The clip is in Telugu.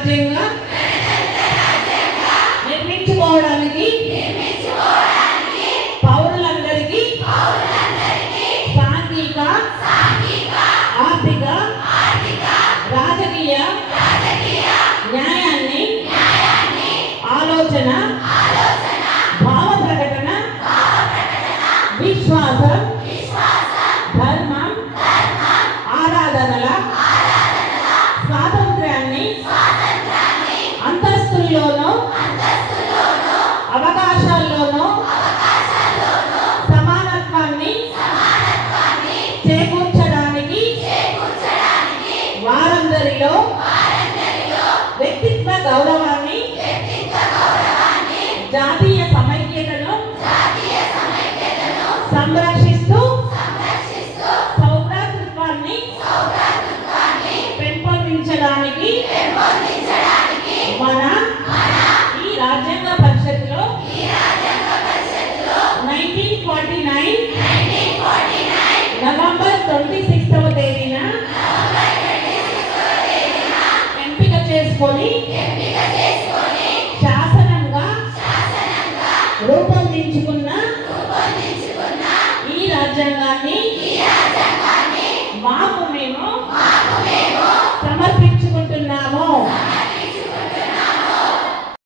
రాజ్యంగా నిర్మించుకోవడానికి పౌరులందరికీ సాంఘిక, ఆర్థిక, రాజకీయ న్యాయాన్ని ఆలోచన, భావ ప్రకటన, విశ్వాసం, ధర్మం, ఆరాధనల స్వాతంత్ర్యాన్ని అంతస్తుల్లోనూ అవకాశాల్లోనూ సమానత్వాన్ని చేకూర్చడానికి వారందరిలో వ్యక్తిత్వ గౌరవాన్ని, జాతీయ సమైక్యతను సంరక్షిస్తూ సౌభ్రాతృత్వాన్ని పెంపొందించడానికి మన ఈ రాజ్యాంగ పరిషత్తులో 1949 నవంబర్ 26వ తేదీన ఎంపిక చేసుకొని శాసనంగా రూపొందించుకున్న ఈ రాజ్యాంగాన్ని మాకు మేము